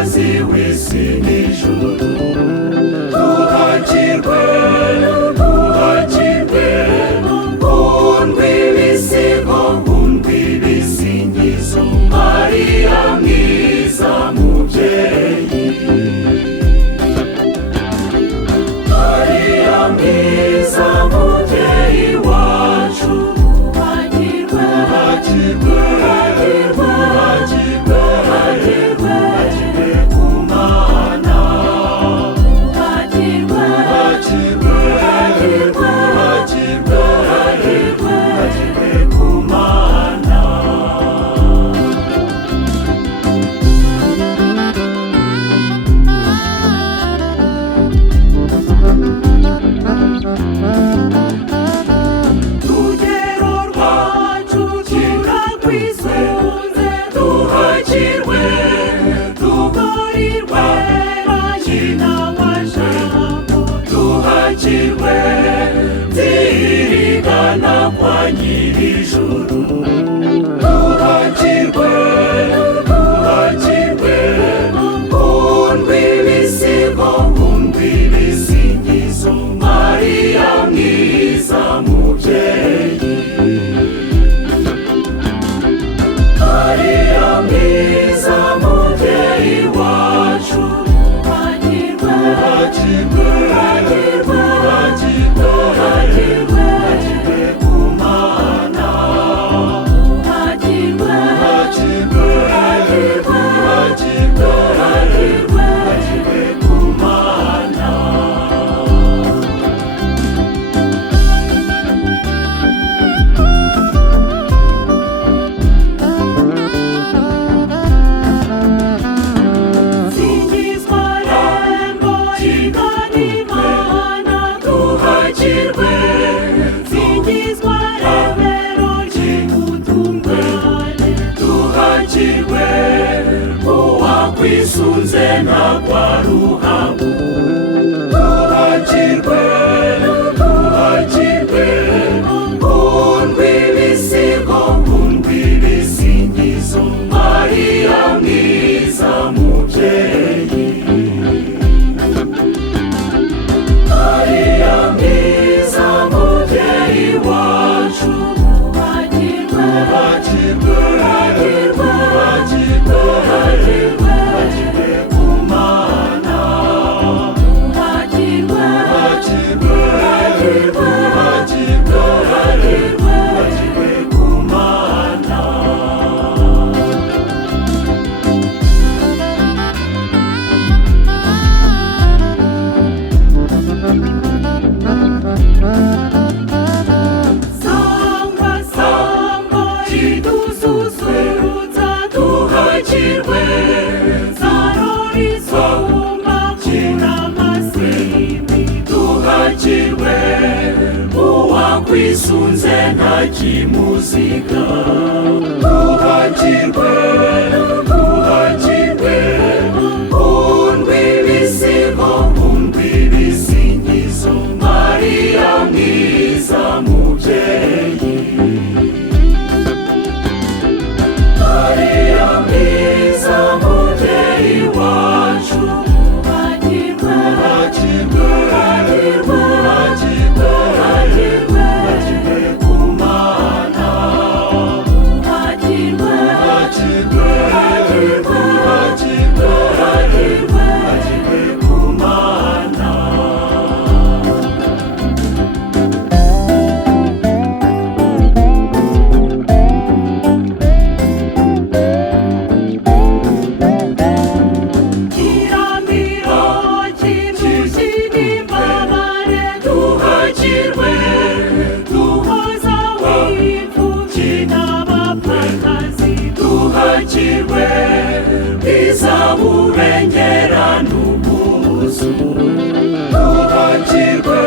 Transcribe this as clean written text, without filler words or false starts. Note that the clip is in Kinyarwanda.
umwamikazi w'isi n'ijuru. Tuhakirwe, tuhakirwe, nkundwa ibisigo, nkundwa ibisingizo, Mariya mwiza mubyeyi. Mariya mwiza mubyeyi wacu, tuhakirwe, tuhakirwe, tuhakirwe, tuhakirwe, tuhakirwe ku Mana. Tuhakirwe, tuhakirwe, tuhakirwe, tuhakirwe, tuhakirwe, tuhakirwe ku Mana. Rugero rwacu turakwisunze, tuhakirwe, tugarirwe nyina wa Jambo. Tuhakirwe, nzirigana kwa nyir'ijuru. Tuhakirwe, tuhakirwe, nkundwa ibisigo, nkundwa ibisingizo, Mariya mwiza mubyeyi. Mariya mwiza mubyeyi wacu, tuhakirwe, tuhakirwe, tuhakirwe, tuhakirwe, tuhakirwe, tuhakirwe ku Mana. Tuhakirwe, tuhakirwe, tuhakirwe, tuhakirwe, tuhakirwe, tuhakirwe ku Mana. Singizwa rembo rigana Imana, tuhakirwe, singizwa rebero ry'ubutungane. Tuhakirwe, uwakwisunze ntagwa ruhabu. Tuhakirwe, tuhakirwe, nkundwa ibisigo, nkundwa ibisingizo, Mariya mwiza mubyeyi. Mariya mwiza mubyeyi wacu, tuhakirwe, tuhakirwe, tuhakirwe, tuhakirwe, tuhakirwe, tuhakirwe ku Mana. Tuhakirwe, tuhakirwe, tuhakirwe, tuhakirwe, tuhakirwe, tuhakirwe ku Mana. Sangwa, sangwa, idususurutsa, tuhakirwe, zarorisumba kuramasimbi. Tuhakirwe, uwakwisunze ntakimuziga. Tuhakirwe, tuhakirwe, nkundwa ibisigo, nkundwa ibisingizo, Mariya mwiza mubyeyi. Mariya mwiza mubyeyi wacu, tuhakirwe, tuhakirwe, tuhakirwe, tuhakirwe, tuhakirwe, tuhakirwe ku Mana. Tuhakirwe, tuhakirwe, tuhakirwe, tuhakirwe, tuhakirwe, tuhakirwe ku Mana. Kiramiro kirushini imbabare, tuhakirwe, duhoza w'imfubyi n'abapfakazi. Tuhakirwe, bwiza burengera n'ubwuzu. Tuhakirwe,